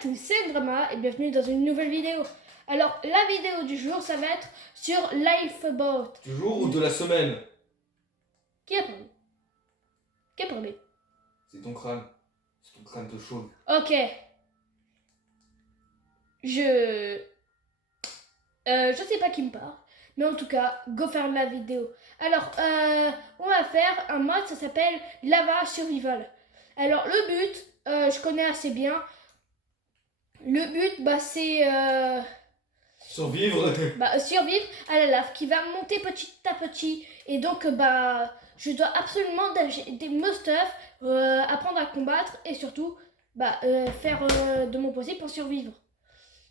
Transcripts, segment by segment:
tous, c'est Drama et bienvenue dans une nouvelle vidéo. Alors, la vidéo du jour, ça va être sur Lifeboat. Du jour ou de la semaine? Qui a parlé? Qui a parlé? C'est ton crâne. C'est ton crâne de chauve. Ok. Je sais pas qui me parle, mais en tout cas, go faire la vidéo. Alors, on va faire un mode, ça s'appelle Lava Survival. Alors, le but, je connais assez bien. Le but, c'est Survivre. survivre à la lave qui va monter petit à petit. Et donc, je dois absolument des must-have, apprendre à combattre et surtout faire de mon possible pour survivre.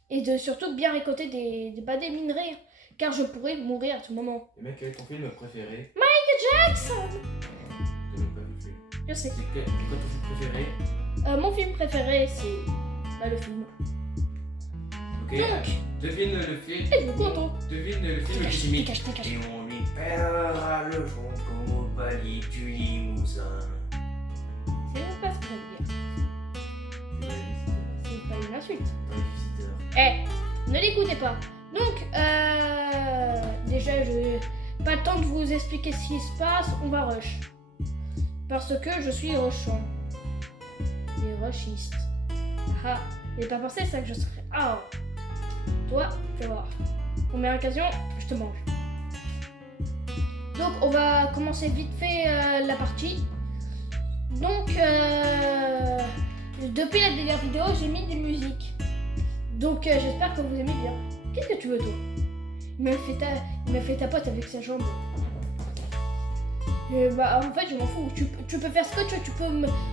Et de surtout bien récolter des minerais, hein, car je pourrais mourir à tout moment. Et mec, quel est ton film préféré? Michael Jackson. T'as même pas vu le film. Je sais. C'est quoi ton film préféré? Mon film préféré, c'est le film. Ok. Donc, Devine le film. êtes-vous content? Devine le film qui t'imite. Dégage. Et on y perdra le fond comme au palier du Limousin. C'est même pas ce que je veux dire. C'est pas une insulte. Ne l'écoutez pas. Donc, déjà, je pas le temps de vous expliquer ce qui se passe. On va rush. Parce que je suis rushant. Les rushistes. Ah, j'ai pas pensé ça que je serais. Ah, toi, tu vas voir. Première occasion, je te mange. Donc, on va commencer vite fait la partie. Donc, depuis la dernière vidéo, j'ai mis des musiques. Donc, j'espère que vous aimez bien. Qu'est-ce que tu veux, toi? Il m'a fait ta pote avec sa jambe. En fait, je m'en fous. Tu peux faire ce que tu veux.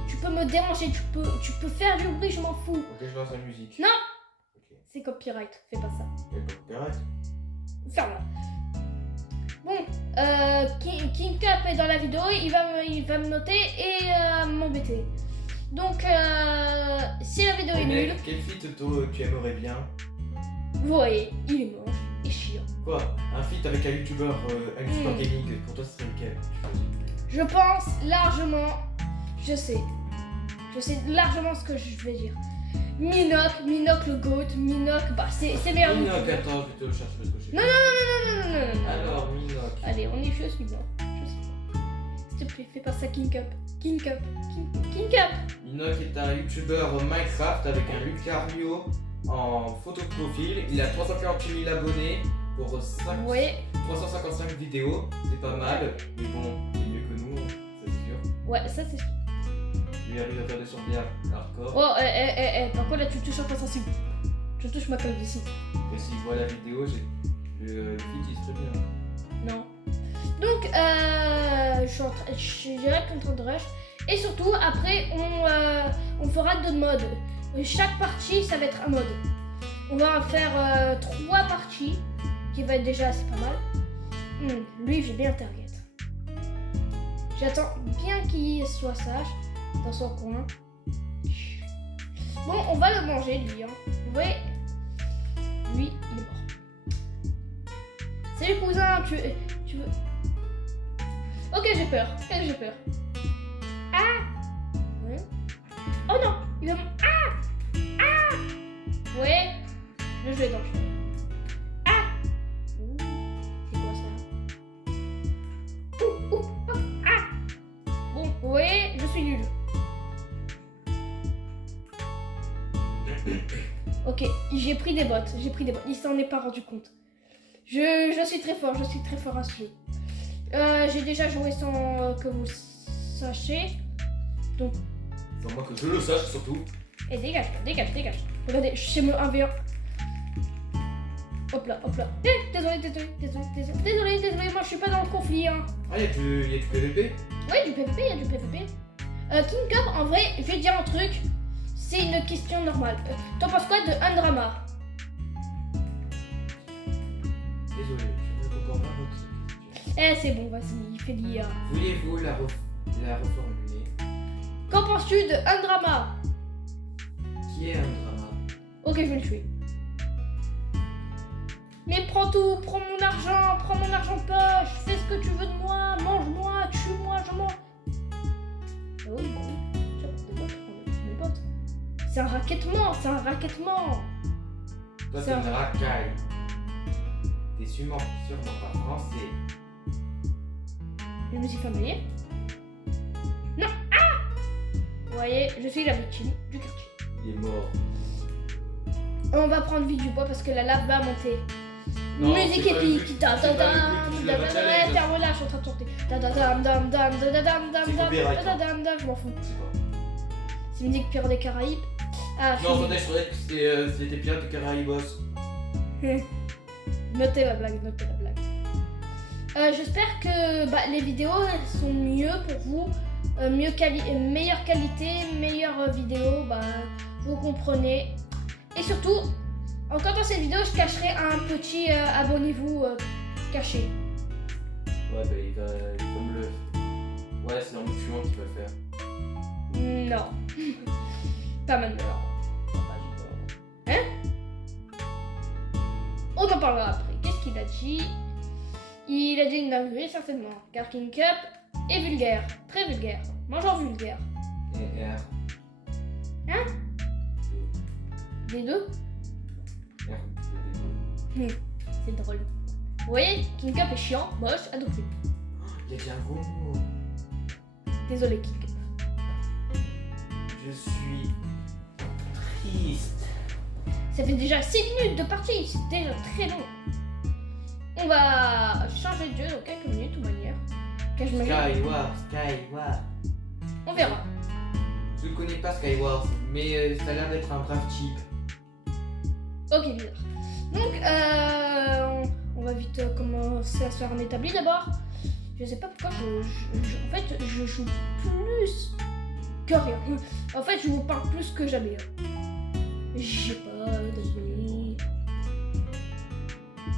Tu peux me déranger. Tu peux faire du bruit, je m'en fous. Ok, je lance la musique. Non. Ok. C'est copyright. Fais pas ça. Copyright. Ferme-la. Bon, King Cup est dans la vidéo. Il va me noter et m'embêter. Donc, si la vidéo est nulle, Quel feat tu aimerais bien? vous voyez, il est moche et chiant. Quoi? Un feat avec un youtubeur gaming, pour toi ce serait lequel? Je pense largement, je sais largement ce que je vais dire. Minoc le GOAT, Minoc, c'est meilleur. Minoc, attends, je vais te le chercher parce que je sais Non. Alors, Minoc. Allez, je suis mort. S'il te plaît, fais pas ça, King Cup. Minoc est un youtubeur Minecraft avec un Lucario en photo de profil. Il a 348 000 abonnés pour 355 vidéos. C'est pas mal, mais bon, c'est mieux que nous, ça c'est sûr. Ouais, ça c'est sûr. Lui arrive à faire des sorties hardcore. Oh, par contre là tu touches un peu sensible. Je touche ma colle d'ici. Et s'il voit la vidéo, le feat il serait bien. Non. Donc, je suis direct en train de rush. Et surtout, après, on fera 2 modes. Chaque partie, ça va être un mode. On va faire 3 parties, qui va être déjà assez pas mal. Lui, j'ai bien le target. J'attends bien qu'il soit sage dans son coin. Bon, on va le manger, lui. Hein. Vous voyez, lui, il est mort. Salut, cousin, tu veux... Ok, j'ai peur. Ah! Ouais. Oh non! Il va... Ah! Ouais! Je vais dans le champ. Ah! Ouh, c'est quoi ça? Ah! Bon, vous voyez, je suis nul. Ok, j'ai pris des bottes. Il s'en est pas rendu compte. Je suis très fort à ce jeu. J'ai déjà joué sans que vous sachiez. Donc. Sans moi que je le sache surtout. Et dégage. Regardez, je suis 1v1. Hop là. Désolé, moi je suis pas dans le conflit. Hein. Ah, y'a du PVP? Ouais, du PVP. King Cup, en vrai, je vais te dire un truc. C'est une question normale. T'en penses quoi de Undrama? Désolé, je ne comprends pas votre question. C'est bon, vas-y, fais l'IA. Voulez-vous la reformuler? Qu'en penses-tu de Undrama? Qui est un drama? Ok, je vais le tuer. Mais prends tout, prends mon argent poche, fais ce que tu veux de moi, mange-moi, tue-moi, je mange. Ah oui, tiens, des bottes, C'est un raquettement. Toi, C'est t'es un- une racaille. T'es sûrement pas français. Je me suis fait envoyer. Non. Ah. Vous voyez, je suis la victime du quartier. Il est mort. On va prendre vie du bois parce que la lave va monter. Non, Musique c'est pas le épique. but. Ta C'est ta pas le ta. but du Lava Challenge. Ferme-la, je suis en train de chanter. Ta ta dam dam dam da da dam dam C'est dam copyright, da dam dam. Je m'en fous. C'est pas. C'est musique Pirates des Caraïbes. Ah, Non, attendez, je croyais que c'était Pirates des Caraïbos. Notez la blague. J'espère que les vidéos elles sont mieux pour vous, meilleure qualité, meilleure vidéo, vous comprenez. Et surtout, encore dans cette vidéo, je cacherai un petit abonnez-vous caché. Ouais, il va me le. Ouais, c'est un document qu'il va faire. Non, pas maintenant. Hein? On en parlera après. Qu'est-ce qu'il a dit? Il a dit une dinguerie certainement, car King Cup est vulgaire, très vulgaire, mangeant vulgaire. Et R. Hein? Des deux? R. C'est drôle. Vous voyez, King Cup est chiant, moche, adopté. Il a dit un gros mot. Désolé King Cup. Je suis triste. Ça fait déjà 6 minutes de partie, c'est déjà très long. On va changer de jeu dans quelques minutes, de toute manière. Car je me Skyward. On verra. Je ne connais pas Skyward, mais ça a l'air d'être un brave cheap. Ok, bizarre. Donc, on va vite commencer à se faire un établi d'abord. Je sais pas pourquoi en fait, je joue plus que rien. En fait, je vous parle plus que jamais. J'ai pas d'amis.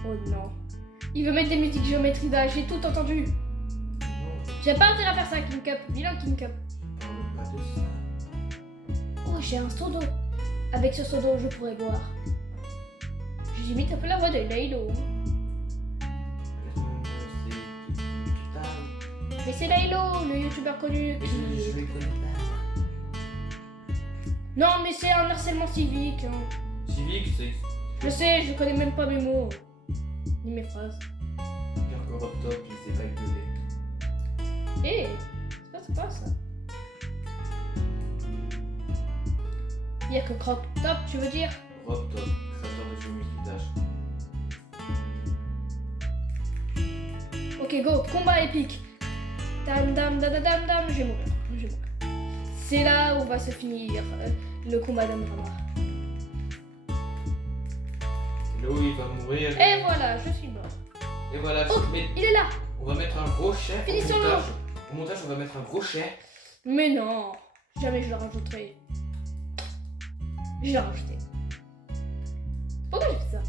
Oh non. Il veut mettre des musiques géométrie d'âge, j'ai tout entendu. J'ai pas intérêt à faire ça, King Cup. Vilain King Cup. Pas de ça. Oh, j'ai un seau d'eau. Avec ce seau d'eau, je pourrais boire. J'imite un peu la voix de Laylo. Mais c'est Laylo, le youtubeur connu. Je les connais pas. Non, mais c'est un harcèlement civique. Hein. Civique, c'est. Je sais, je connais même pas mes mots. Ni mes phrases. Pire que Rob Top, il sait pas gueuler. Eh, c'est pas ça. Il y a que Crop Top, tu veux dire? Rob Top, créateur de géométrie d'âge. Ok, go, combat épique. Dam dam dam dam dam, je vais mourir. C'est là où va se finir le combat d'Andrama. Là où il va mourir. Et voilà, je suis mort. Et voilà, Oh, il est là. on va mettre un gros chef au Finissons-le. montage. Au montage, on va mettre un gros chef. Mais non, jamais je le rajouterai. Je l'ai rajouté. Pourquoi j'ai fait ça?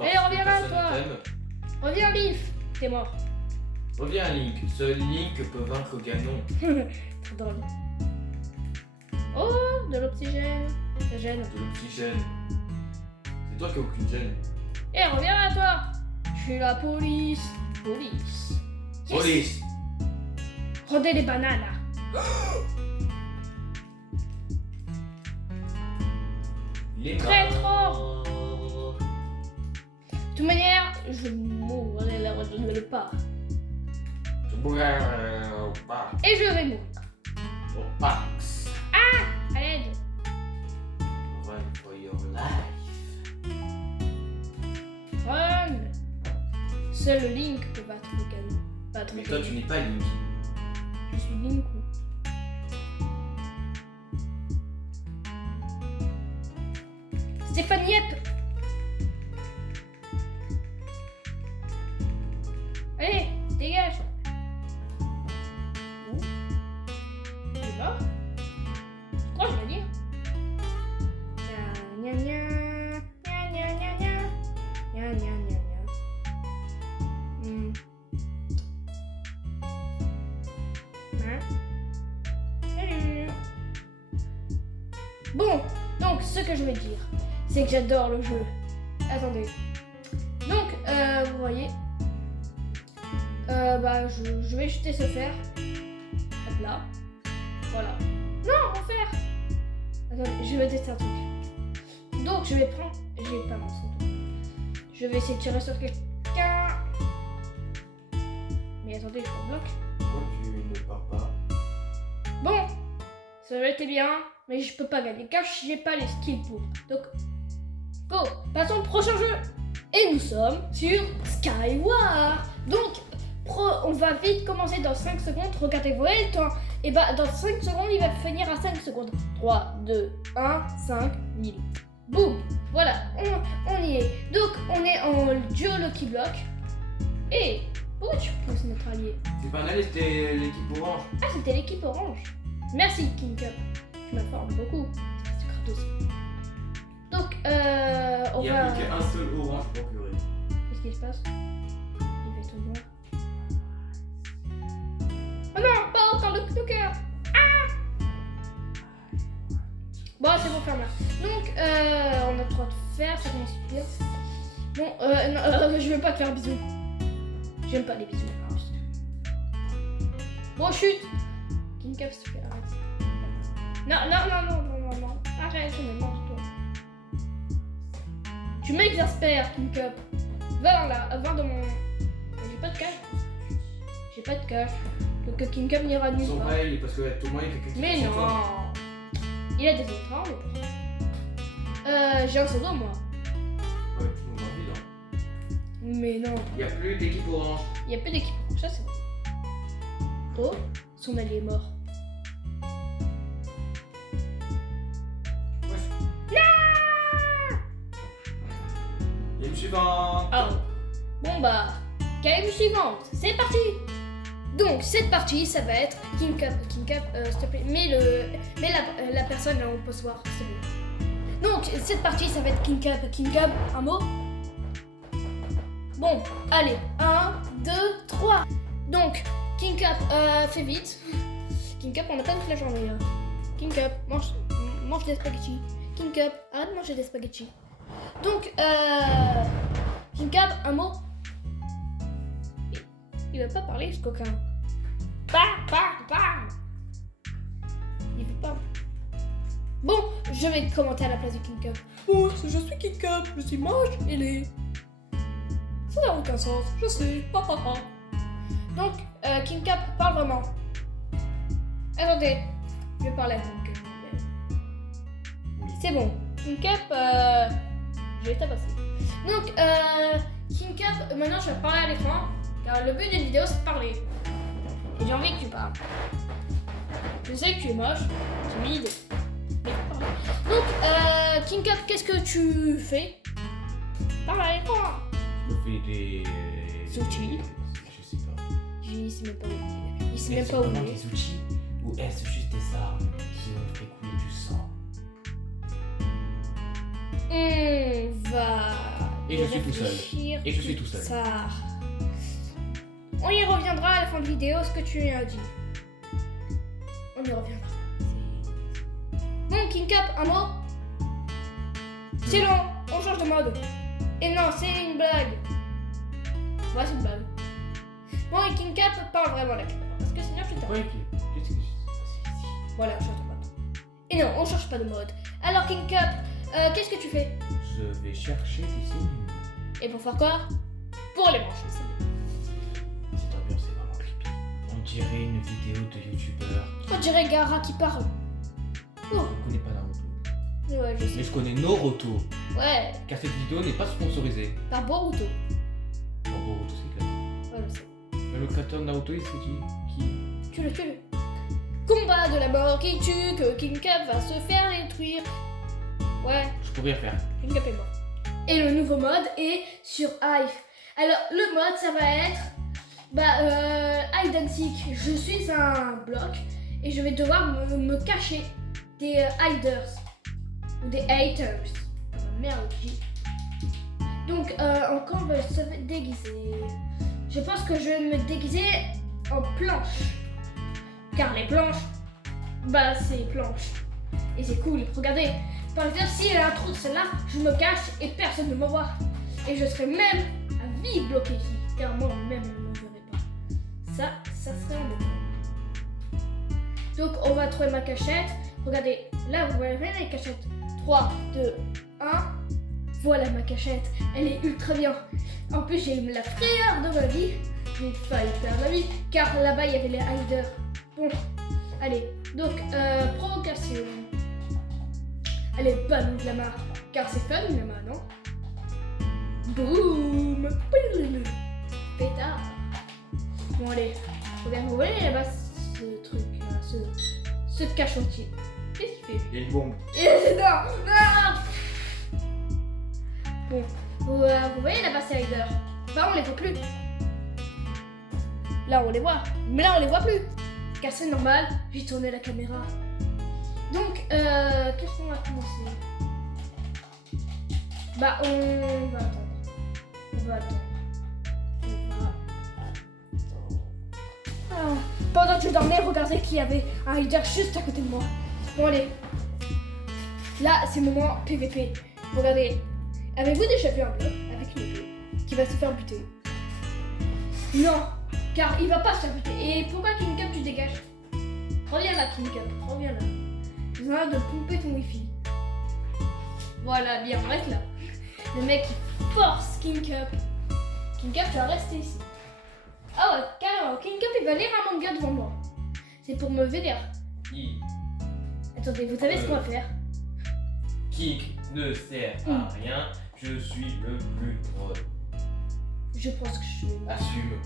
Allez, reviens là, toi. Reviens, Leaf. T'es mort. Reviens, Link. Seul Link peut vaincre Ganon. Trop drôle. Oh, de l'oxygène. Ça gêne. De l'oxygène. C'est toi qui as aucune gêne. Eh, reviens là, toi. Je suis la police. Police. Yes. Police. Rodez les bananes, là. Les Très morts. De toute manière, je mourrai la redonne pas. Je mourrai au parc. Et je vais mourir. Au Pax. À l'aide. Run for your life. Run. Seul Link peut battre le canon. Battre Mais le toi, canon. tu n'es pas Link. Je suis Link. Stéphane Yep. Allez, dégage. Où? Il est mort? Je crois que je vais dire. Gna gna gna. Gna gna gna gna. Gna gna gna gna. Hein? Salut. Bon, donc ce que je vais dire, c'est que j'adore le jeu. Attendez. Donc, vous voyez, je vais jeter ce fer. Hop là. Voilà. Non, mon fer. Attendez, je vais tester un truc. Donc, je vais prendre... J'ai pas mon saut. Je vais essayer de tirer sur quelqu'un. Mais attendez, je me bloque. Pourquoi tu ne pars pas? Bon, ça aurait été bien, mais je peux pas gagner car j'ai pas les skills pour. Donc, bon, passons au prochain jeu. Et nous sommes sur Skyward. Donc, on va vite commencer dans 5 secondes. Regardez, vous voyez le temps. Et bah, dans 5 secondes, il va finir à 5 secondes. 3, 2, 1, 5, 1000. Boum. Voilà, on y est. Donc, on est en duo Lucky Block. Et pourquoi tu pousses notre allié? C'est pas un allié, c'était l'équipe orange. Ah, c'était l'équipe orange. Merci, King Cup. Tu m'informes beaucoup. C'est gratos. Donc, on Il n'y va... a plus qu'un seul orange procuré. Qu'est-ce qui se passe? Il fait tout bon. Oh non, pas autant de cœur. Ah! Bon, c'est bon, ferme là. Donc, on a le droit de faire, ça commence bien. Bon, non, je vais pas te faire bisous. J'aime pas les bisous. Bon, chute. King Cup, s'il te plaît, arrête. Non. Arrête, mais mange-toi. Tu m'exaspères, King Cup. Va là, va dans mon... J'ai pas de cache. Donc King Cup n'ira nulle part. Vrai, parce que tout le monde est quelqu'un qui Mais non. Il a des autres armes. J'ai un pseudo, moi. Ouais, tout le monde a envie, là. Mais non. Il n'y a plus d'équipe orange. Il y a plus d'équipe orange, ça c'est bon. Oh, son allié est mort. Game suivante. Oh. Bon bah, game suivante. C'est parti. Donc cette partie, ça va être King Cup, s'il te plaît. Mais la personne là, on peut se voir, c'est bon. Donc cette partie, ça va être King Cup, un mot. Bon, allez, 1, 2, 3. Donc King Cup, fais vite. King Cup, on n'a pas toute la journée là. King Cup, mange des spaghettis. King Cup, arrête de manger des spaghettis. Donc, King Cup, un mot. Il va pas parler, ce coquin. Il veut pas. Bon, je vais commenter à la place de King Cup. Oh, je suis King Cup, je suis moche et laid. Ça n'a aucun sens, je sais. Donc, King Cup, parle vraiment. Attendez, je vais parler à King Cup. C'est bon. King Cup, je vais tabasser. Donc, King Cup, maintenant je vais parler à l'écran. Car le but d'une vidéo, c'est de parler. Et j'ai envie que tu parles. Je sais que tu es moche, timide. Donc, King Cup, qu'est-ce que tu fais? Parle à l'écran. Je fais des outils. Je sais pas. Il sait même pas où il est. Il sait même pas où il est. Des outils ou est-ce juste des armes qui ont fait couler du sang? On va. Et je suis tout seul. réfléchir Et je suis tout seul. Ça. On y reviendra à la fin de vidéo, ce que tu as dit. On y reviendra. Bon, King Cup, un mot. C'est long, on change de mode. Et non, c'est une blague. Ouais, c'est une blague. Bon, et King Cup, parle vraiment la caméra. Parce que sinon, je t'en. Ouais, ok. Voilà, on change de mode. Et non, on change pas de mode. Alors, King Cup, qu'est-ce que tu fais? Je vais chercher des cellules. Et pour faire quoi? Pour les manger, c'est bien. Cette ambiance est vraiment creepy. On dirait une vidéo de youtubeur. On dirait Gara qui parle. Oh. Je ne connais pas Naruto. Ouais, je sais. Mais je connais Naruto. Ouais, Car cette vidéo n'est pas sponsorisée. par Boruto. Bon, Boruto, c'est clair. Ouais, je sais. Mais le créateur de Naruto, il s'est dit qui? Tue-le. Combat de la mort qui tue, que King Cup va se faire détruire. Ouais, Je peux rien faire. King Cup est mort. Et le nouveau mode est sur Hive. Alors, le mode, ça va être hide and seek. Je suis un bloc et je vais devoir me cacher des hiders ou des haters. Merde, donc, encore, on va se déguiser. Je pense que je vais me déguiser en planche. Car les planches, bah c'est planches. Et c'est cool, regardez. Par exemple, s'il y a un trou de celle-là, je me cache et personne ne me voit. Et je serai même à vie bloqué ici. Car moi-même, je ne me verrai pas. Ça serait embêtant. Donc, on va trouver ma cachette. Regardez, là, vous voyez les cachettes. 3, 2, 1. Voilà ma cachette. Elle est ultra bien. En plus, j'ai eu la frayeur de ma vie. J'ai failli perdre ma vie. Car là-bas, il y avait les hiders. Bon, allez. Donc, provocation. Allez, bonne Lama. Car c'est fun, Lama, non? Boum. Pétard. Bon, allez. Regarde, vous voyez là-bas ce truc là, ce cachotier. Qu'est-ce qu'il fait? Il y a une bombe. Non. Bon, vous voyez là-bas ces hiders. Bah on les voit plus. Là on les voit, mais là on les voit plus. Car c'est normal, j'ai tourné la caméra. Donc, qu'est-ce qu'on va commencer? Bah on va attendre. On va attendre. Ah, pendant que je dormais, regardez qu'il y avait un hider juste à côté de moi. Bon allez. Là c'est le moment PVP. Regardez. Avez-vous déjà vu un bloc avec une épée qui va se faire buter? Non, car il va pas se faire buter. Et pourquoi King Cup tu dégages? Reviens là King Cup, reviens là. J'ai besoin de pomper ton wifi. Voilà, bien, reste là. Le mec il force King Cup. King Cup tu vas rester ici. Ah ouais, carrément, King Cup il va lire un manga devant moi. C'est pour me vénérer. Attendez, vous savez ce qu'on va faire? Kick ne sert à rien, je suis le plus drôle. Je pense que je suis... Assume.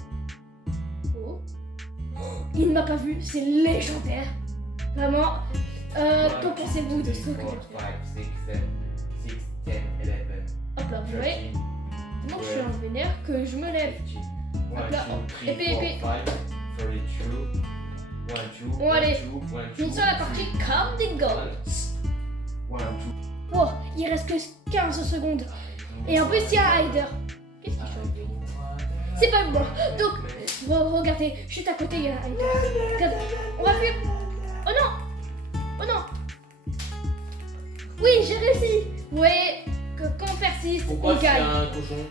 Oh. Il ne m'a pas vu, c'est légendaire. Vraiment, qu'en pensez-vous de ce que j'ai fait? 5, 6, 7, 6, 10, 11. Hop là, vous voyez? Donc je suis en vénère que je me lève. Hop là, épée. Bon allez, on sort la partie comme des ghosts. Oh, il reste que 15 secondes. Et en plus, il y a un hider. Qu'est-ce qu'il fait? C'est pas moi. Donc, regardez, juste à côté, il y a un hider. Regardez, on va fuir. Oh non. Oh non. Oui, j'ai réussi. Vous voyez que quand on persiste, pourquoi on gagne. Un cochon?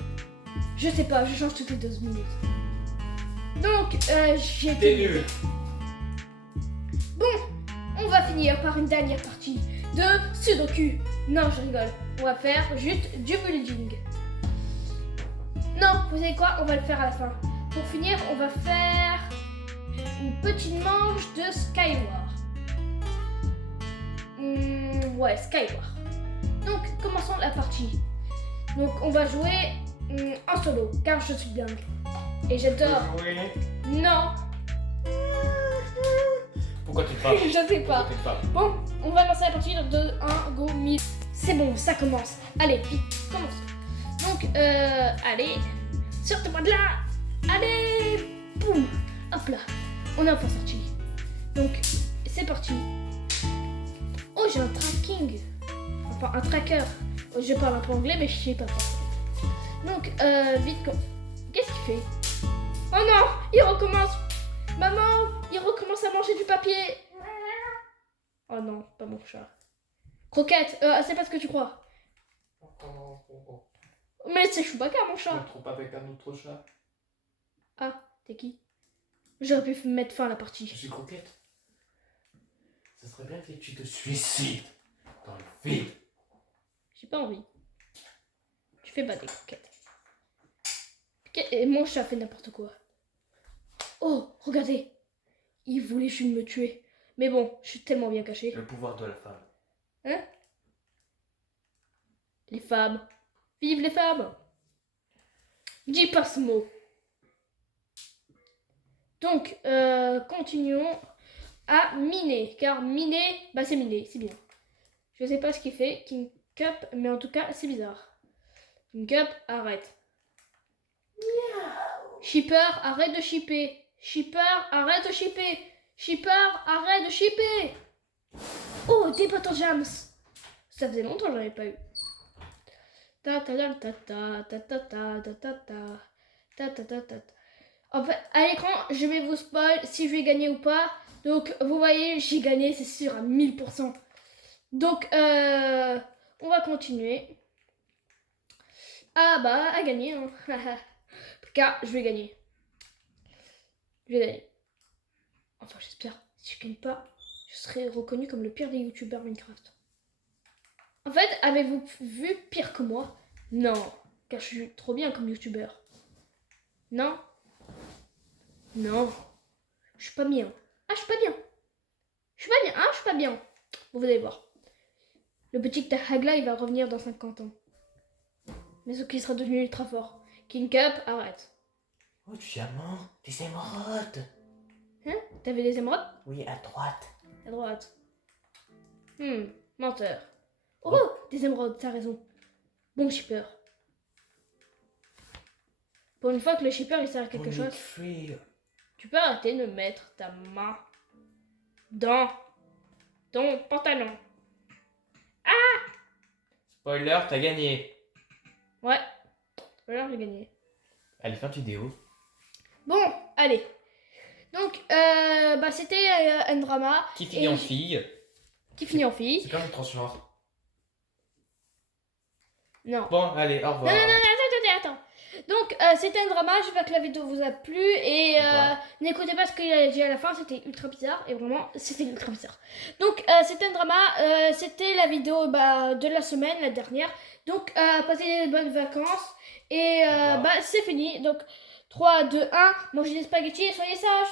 Je sais pas, je change toutes les 12 minutes. Donc, j'ai... T'es nul. Bon, on va finir par une dernière partie de Sudoku. Non, je rigole. On va faire juste du building. Non, vous savez quoi? On va le faire à la fin. Pour finir, on va faire une petite manche de Skyward. Ouais, Skyward. Donc, commençons la partie. Donc, on va jouer en solo, car je suis bien. Et j'adore. Non. Pourquoi t'es pas? Je sais pas. Bon, on va lancer la partie de 2, 1, go, 1000. C'est bon, ça commence. Allez, vite, commence. Donc, allez, sortez-moi de là. Allez, boum, hop là. On est enfin sorti. Donc, c'est parti. Oh, j'ai un tracking. Enfin, un tracker. Oh, je parle un peu anglais, mais je sais pas. Donc, vite, qu'est-ce qu'il fait? Oh non, il recommence. Maman, il recommence à manger du papier. Oh non, pas mon chat. Croquette, c'est pas ce que tu crois. Mais c'est Chewbacca, mon chat. Je me trompe avec un autre chat. Ah, t'es qui? J'aurais pu mettre fin à la partie. Je suis Croquette. Ça serait bien que tu te suicides dans le vide. J'ai pas envie. Tu fais pas des croquettes. Et mon chat fait n'importe quoi. Oh, regardez. Il voulait juste me tuer. Mais bon, je suis tellement bien caché. Le pouvoir de la femme. Hein? Les femmes. Vive les femmes! Dis pas ce mot. Donc, continuons à miner. Car miner, bah c'est miner, c'est bien. Je sais pas ce qu'il fait, King Cup, mais en tout cas, c'est bizarre. King Cup, arrête. Shipper, arrête de shipper. Shipper, arrête de shipper. Shipper, arrête de shipper. Oh, des potes en jams. Ça faisait longtemps que j'en avais pas eu. Ta ta ta ta ta ta ta ta ta ta ta ta ta ta. En fait, à l'écran, je vais vous spoil si je vais gagner ou pas. Donc, vous voyez, j'ai gagné, c'est sûr, à 1000%. Donc, on va continuer. Ah bah, à gagner. Hein. Car je vais gagner. Je vais gagner. Enfin, j'espère. Si je gagne pas, je serais reconnu comme le pire des youtubeurs Minecraft. En fait, avez-vous vu pire que moi? Non, car je suis trop bien comme youtubeur. Non? Non. Je suis pas bien. Ah, je suis pas bien. Je suis pas bien. Ah, je suis pas bien. Bon, vous allez voir. Le petit Tahagla, il va revenir dans 50 ans. Mais ce qui sera devenu ultra fort. King Cup, arrête. Oh, diamant, des émeraudes. Hein? T'avais des émeraudes? Oui, à droite. À droite. Menteur. Oh, des émeraudes, t'as raison. Bon shipper. Pour une fois que le shipper il sert à quelque chose, tu peux arrêter de mettre ta main dans ton pantalon. Spoiler, t'as gagné. Ouais. Voilà, j'ai gagné. Allez, fin de vidéo. Bon, allez. Donc, c'était un drama. Qui finit en fille. Qui finit en fille. C'est quand même transgenre. Non. Bon, allez, au revoir. Non, attends. Donc, c'était un drama, j'espère que la vidéo vous a plu et n'écoutez pas ce qu'il a dit à la fin, c'était ultra bizarre et vraiment, c'était ultra bizarre. Donc, c'était un drama, c'était la vidéo de la semaine, la dernière. Donc, passez des bonnes vacances et c'est fini. Donc, 3, 2, 1, mangez des spaghettis et soyez sages.